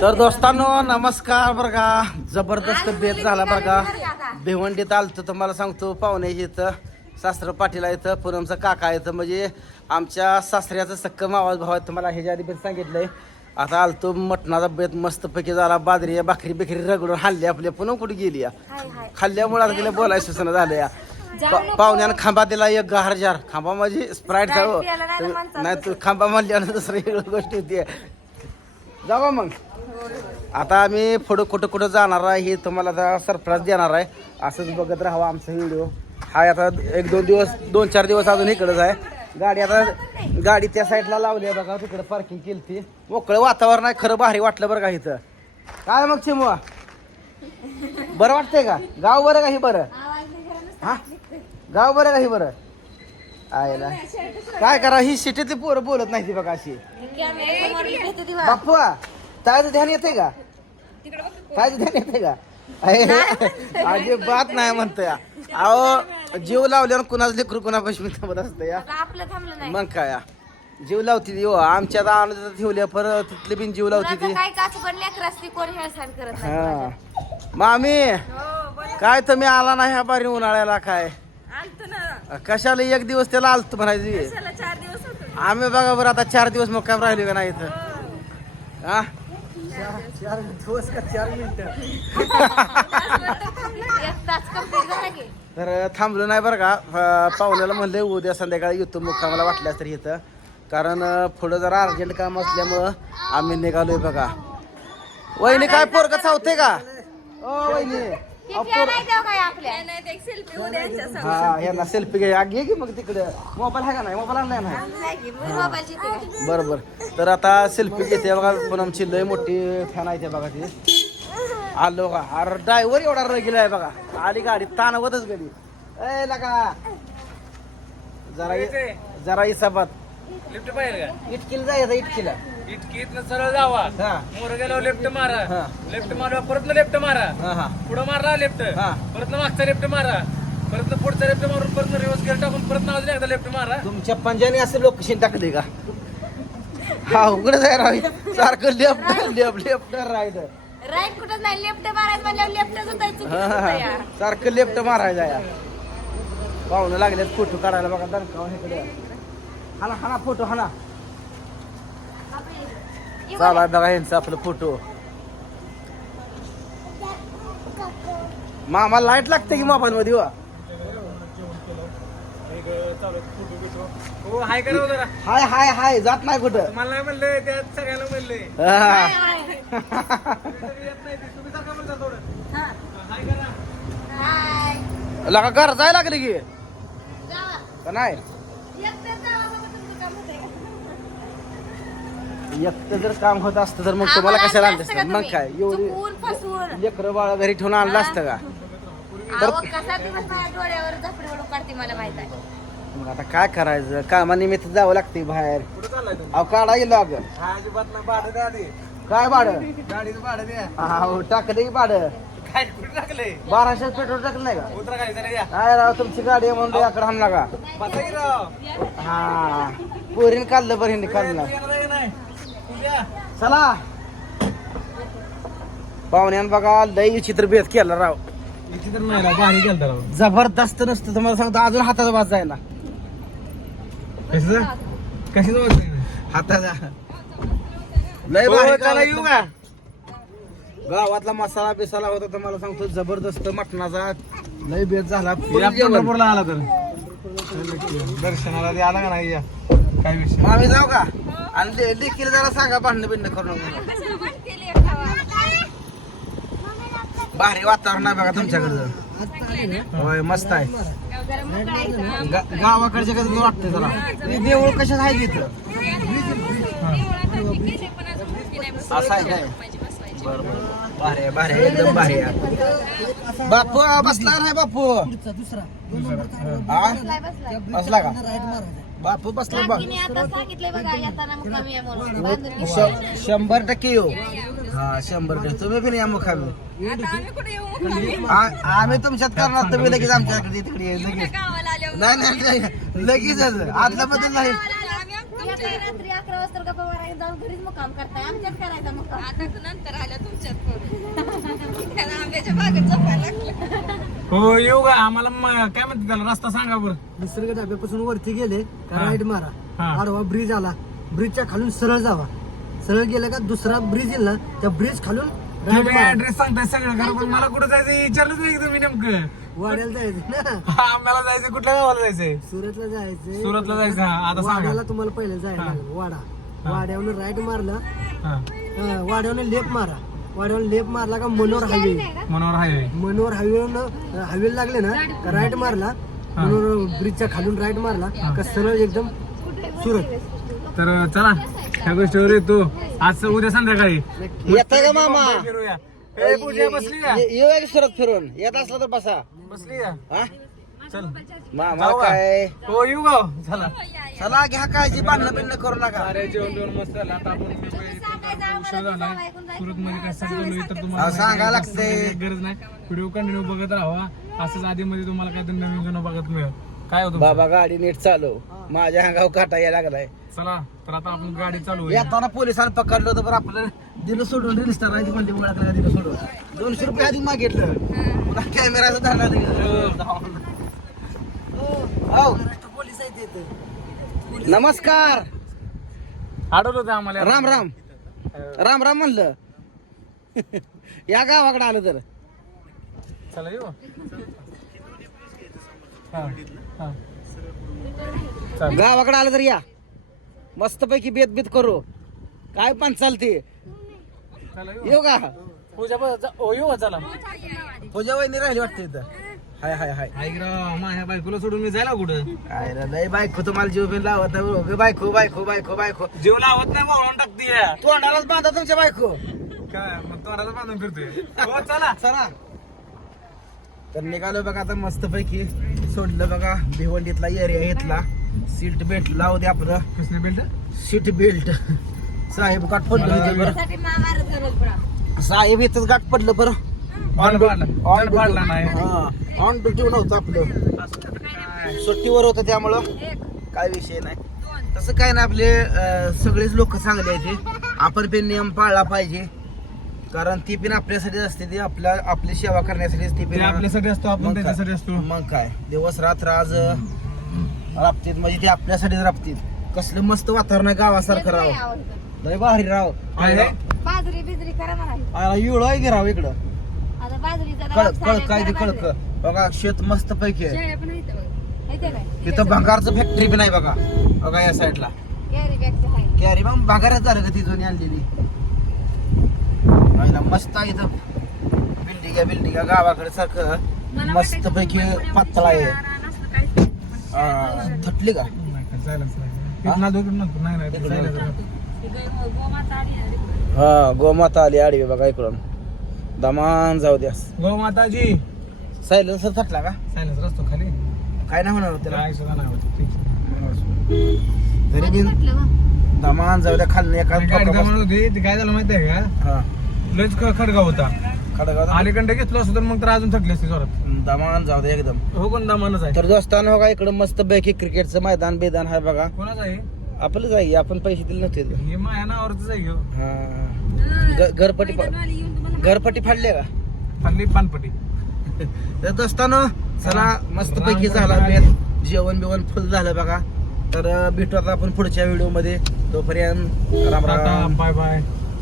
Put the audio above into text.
तर दोस्तांनो नमस्कार बरं का जबरदस्त बेत झाला बरं का भिवंडीत आलतो तुम्हाला सांगतो पाहुण्याची इथं. सासरं पाटीला इथं पूनमचा काका इथं म्हणजे आमच्या सासऱ्याचं सक्कम आवाज भाव आहे. तुम्हाला ह्याच्या आधी बेत सांगितलंय. आता आलतो मटणाचा बेत मस्तपैकी झाला. बाजरी भाकरी बिकरी रगडून हाणली आपल्या. पुन्हा कुठे गेली या? खाल्ल्यामुळे आता तिला बोलायचं सुचना झालं या. पाहुण्यानं खांबा दिला एक गार जार. खांबा म्हणजे स्प्राईट नाही तू खांबा म्हणल्यानं दुसरी गोष्ट होती जावा मग. आता आम्ही पुढं कुठं कुठं जाणार आहे हे तुम्हाला आता सरप्राईज देणार आहे. असंच बघत राहावा आमचा व्हिडिओ हा आता एक दोन दिवस दोन चार दिवस अजून इकडंच आहे. गाडी आता गाडी त्या साईडला लावली आहे बघा तिकडे पार्किंग केली ती. मोकळं वातावरण आहे खरं भारी वाटलं बरं का इथं. काय मग चिमवा बरं वाटतंय का? गाव बरं का हे बरं? हा? गाव बरं का हे बरं? आयला. काय करा ही सिटीतली पोरं बोलत नाही ती बघा अशी. बाप्पू. तायचं ध्यान येते का? तायचं ध्यान येते का? अजिबात नाही म्हणतोय. अहो जीव लावल्यावर कुणाच लेकरू कुणा पैसे थांबत असतं या. आपलं थांबलं नाही. मग काय? या? जीव लावती ती हो. आमच्या आनंदात ठेवल्या परत तिथली बिन जीव लावती ती. काय काच पण लेकरास ती कोण हेळसांड करत नाही हा. मामी काय तुम्ही आला नाही ह्या बारी उन्हाळ्याला काय? ना. कशाला एक दिवस त्याला आलतो म्हणायची? त्याला चार दिवस होतो आम्ही बघा बरं आता चार दिवस मुक्काम राहिले का नाही इथं? हा? चार दिवस का चार तर थांबलो नाही बरं का. पावलेला पाहुण्याला म्हणले उद्या संध्याकाळी येतो मुक्कामाला वाटल्यास तरी इथं. कारण पुढं जरा अर्जंट काम असल्यामुळं आम्ही निघालोय बघा. वहिनी काय पोरग चावते का? ओ वहिनी. हा यांना सेल्फी घे आ, घे की मग तिकडे. मोबाईल आहे का नाही? मोबाईल आणलाय नाही. बरं बरं. तर आता सेल्फी घेते बघा पूनमची लय मोठी फॅन आहे ते बघा ती. आलो का? अरे ड्रायव्हर एवढा रगीला आहे बघा. आली गाडी ताणवतच गेली. ए लगा. जरा जरा इसाबात लिफ्ट पाहिजे का इटकीला जायचं इटकीला. इतकी इथनं सरळ जावा. हा. मोर गेल्यावर लेफ्ट मारा. हा. लेफ्ट मारा परत लेफ्ट मारा. हा हा. पुढं मारा लेफ्ट हा. परत मागचा लेफ्ट मारा. परत पुढचा लेफ्ट मारून परत रिवर्स गेअर टाकून परत नाव एकदा लेफ्ट मारा. तुमच्या पंजाने असं लोकेशन टाकले का? हा उघड जाय राव. सारखं लेफ्ट लेफ्ट लेफ्ट राहायचं राईट कुठं नाही लेफ्ट मारायचं म्हणल्यावर लेफ्टच होता हा. सारखं लेफ्ट मारायचं या पाहुणं लागल्यात फोटो काढायला बघा दणकावून इकडे. हाना हाना फोटो हाना. चाला बघा यांचं आपलं फोटो मामा लाइट लागते की मोबाईल मध्ये हाय करा जरा हाय हाय हाय जात नाही कुठं? मला नाही म्हणले त्या सगळ्यांना म्हणले हा. तुम्ही लगा घर जाय लागले की? का नाही? एकटं जर काम होत असतं तर मग तुम्हाला कशाला आणलं असतं मग काय? एवढी चुकून फसवून. लेकरं बाळा घरी ठेवून आणलं असतं का? अहो, कसा दिवस माझ्या डोळ्यावर झपडी ओढून काढते मला माहीत आहे. मग आता काय करायचं? कामानिमित्त जावं लागते बाहेर. अहो काढा गेलो अगं हा अजिबात नाही भाडं द्या आधी काय भाडं? गाडीचं भाडं द्या हा हो टाकलं की भाडं? काय कुठे टाकलंय बाराशे पेट्रोल टाकलं नाही का? उतरा गाडी जरा या काय राव तुमची गाडी आहे म्हणून याकडे आणला का बसा की राव? हा. पोरीने काढलं बरं हिने काढलं. येणार आहे नाही तू या चला. पाहुण्यान बघा लई चित्र भेद केला राव. इथे तर नाही भारी गेलता राव. जबरदस्त नसतं तुम्हाला सांगतो अजून हाताचा वाज जायला. कसं वाजतंय हाताचा. लय हो, भारी चला गावातला- येऊ का? गावातला मसाला बिसाला होता तर मला सांगतो जबरदस्त मटणाचा लय बेत झाला. पंढरपूरला आला तर. दर्शनाला आला का नाही या? काय विषय? आम्ही जाऊ का? आणि ले- लेकीला जरा सांगा भांडण बिंड करू नका. भारी वातावरण आहे बघा तुमच्याकडचं होय मस्त आहे. गा- गावाकडच्या कसं वाटतंय जरा. हे देऊळ कशात आहे तिथं? असं आहे काय? बरं बरं. भारी आहे भारी आहे एकदम भारी आहे. बापू बसला नाही बापू. हा? बसला का? बापू बसला बघ. तिने आता सांगितलंय बघा येताना मुक्कामी आहे म्हणून. बांधून घे. श- शंभर टक्के येऊ. हा शंभर टक्के. तुम्ही पण या मुखामी आता आम्ही कुठे येऊ आम्ही आ- आम्ही तुमच्यात करणार. तुम्ही लगेच आमच्याकडे तिकडे ये, लगेच. गावाला आल्यावर. नाही नाही नाही लगेचच. आदल्या बद्दल नाही. आम्ही आमच्या रात्री अकरा वाजता गप्पा मारायला जाऊन घरीच मुक्काम करताय. आमच्यात करायचा मुक्काम. आता नंतर आल्या तुमच्यात पण. त्याला आंब्याच्या बागेत झोपायला लागलं. हो येऊ का? आम्हाला म- काय म्हणते त्याला? रस्ता सांगा बरं. निसर्ग ढाब्यापासून वरती गेले का राईट मारा. आडवा ब्रिज आला. ब्रिजच्या खालून सरळ जावा. सरळ गेलं का दुसरा ब्रिज येईल ना त्या ब्रिज खालून राईट तुम्ही मारा. ऍड्रेस सांगताय सगळं खरं पण मला कुठं जायचं विचारलंच नाही तुम्ही नेमकं. वाड्याला जायचं ना. हा, आम्हाला जायचं कुठल्या गावाला जायचंय? सुरतला जायचं सुरतला जायचं हा आता सांगा. वाड्याला तुम्हाला पहिलं जायला लागेल वाडा. वाड्यावरून राईट मारला. हा, वाड्यावरून लेफ्ट मारा. वाड्यावरून लेफ्ट मारला का Manohar highway? Manohar highway. Manohar highway highway लागले ना का राईट मारला? मनोहर ब्रिजच्या खालून राईट मारला का सरळ एकदम सुरत? तर चला ह्या गोष्टीवर येतो. आज उद्या संध्याकाळी. येताय का मामा? फिरूया. ए, पूजा बसली का? ये- येऊया की सुरत फिरून. येत असला तर बसा. बसली का? हा? चल. मामा जाऊ का? काय? हो येऊ का? चला. चला घ्या काळजी बांधणं बिंधणं करू नका. अरे जेवण जेवण मस्त झालं. आता आपण उशीर झाला सुरत मध्ये काय सांगितलं तर तुम्हाला सांगायला लागतंय. गरज नाही. व्हिडिओ कंटिन्यू बघत राहा असंच आधी मध्ये तुम्हाला काहीतरी नवीन जुनं बघत मिळेल. काय होतं बाबा गाडी नीट चालव. माझ्या अंगावर काटा यायला लागलाय. चला तर आता आपण गाडी चालू. येताना पोलिसांनी पकडलं होतं पण आपलं दिलं सोडून. रील स्टार आहे म्हणजे ओळखला दिलं सोडून. दोनशे रुपये आधी मागितलं. पुन्हा कॅमेराचं धरला हो. तिथं. नमस्कार. अडवलं होतं आम्हाला. राम राम. राम राम म्हणलं. या गावाकडे आलं तर. चला येऊ. हा, हा. गावाकडे आलं तर या. मस्त पैकी बेत बेत करू. काय पण चालते चला येऊ. का? पूजा ओ येऊ चला. तुझ्या वहिनी राहिली वाटते इथं. हाय हाय हाय. ऐक राव माझ्या बायकोला सोडून मी जायला कुठं? काय रे, लय बायको तुम्हाला जीव बिन लावत आहे बघ. बायको बायको बायको बायको. जीव लावत नाही वाहून टाकते. तोंडालाच बांधा तुमच्या बायको. काय मग तोंडाला बांधून फिरतोय. हो चला. चला. तर निघालो बघा आता मस्त पैकी सोडलं बघा भिवंडीतला एरिया घेतला सीट बेल्ट लावू दे आपलं. कसले बेल्ट? Seat belt. साहेब गाठ पडलं इथे बरं. गरज पडा साहेब इथंच गाठ पडलं बरं. ऑन पाडला ऑन पाडला नाही. ऑन ड्युटी नव्हतं आपलं. सुट्टीवर होतं त्यामुळं. काय विषय नाही. तसं काय नाही आपले अं, सगळेच लोक चांगले आहेत ते. आपण पण नियम पाळला पाहिजे. कारण ती पण आपल्यासाठी असते ती. आपल्या आपली सेवा करण्यासाठी ती ते पण आपल्यासाठी असतो आपण मग काय? त्याच्यासाठी असतो. मग काय? दिवस रात्र आज राबतीत. म्हणजे ते आपल्यासाठीच राबतीत. कसलं मस्त वातावरण आहे गावासारखं राव. लय भारी राव. काय आहे? बाजरी बिजरी करा युळ आहे की राव इकडं? बाजरीचा कळ दबाव कळ चालेल, काय ते. बघा शेत मस्त पैकी आहे. शेळ्या पण आहेत बघ. माहितीये काय? तिथं भंगारचं फॅक्टरी बी नाही बघा. बघा या साईडला कॅरी आहे. कॅरी मग भंगारच झालं का ती जुनी आणलेली? पहिला मस्त आहे इथं. बिल्डिंग बिल्डिंग गावाकडे सारखं. मस्त पैकी पातळ आहे. हा, थटली का. हा? गोमाता आली आडवी बघा इकडून. दमान जाऊ द्या. गो माताजी. सायलेन्सर थटला का? सायलेन्स रस्तो खाली. काय नाही होणार त्याला? काय सुद्धा नाही होत. तरी बी दमान जाऊ द्या खाली एका गाडी होती. ती काय झालं माहिती आहे का? हा. लयच ख- खडगा होता. खडगाव अलीकडे घेतलो असतो तर मग तर अजून थकली असती जोरात. दमान जाऊ द्या एकदम. हो कोण दामानच आहे? तर दोस्तांनो बघा इकडं मस्त पैकी क्रिकेटचं मैदान बेदान आहे बघा. कोणाच आहे? आपलं जाई आपण पैसे दिले नव्हते. हे माया नावावरच आहे घेऊ हा. ग- घरपट्टी फा- घरपट्टी फाडले का? हल्ली पानपट्टी. तर दोस्तांनो चला मस्त पैकी झाला बेत. जेवण बिवण फुल झालं बघा. तर अं, भेटू आता आपण पुढच्या व्हिडिओमध्ये तोपर्यंत Ram tata Ram. Bye bye.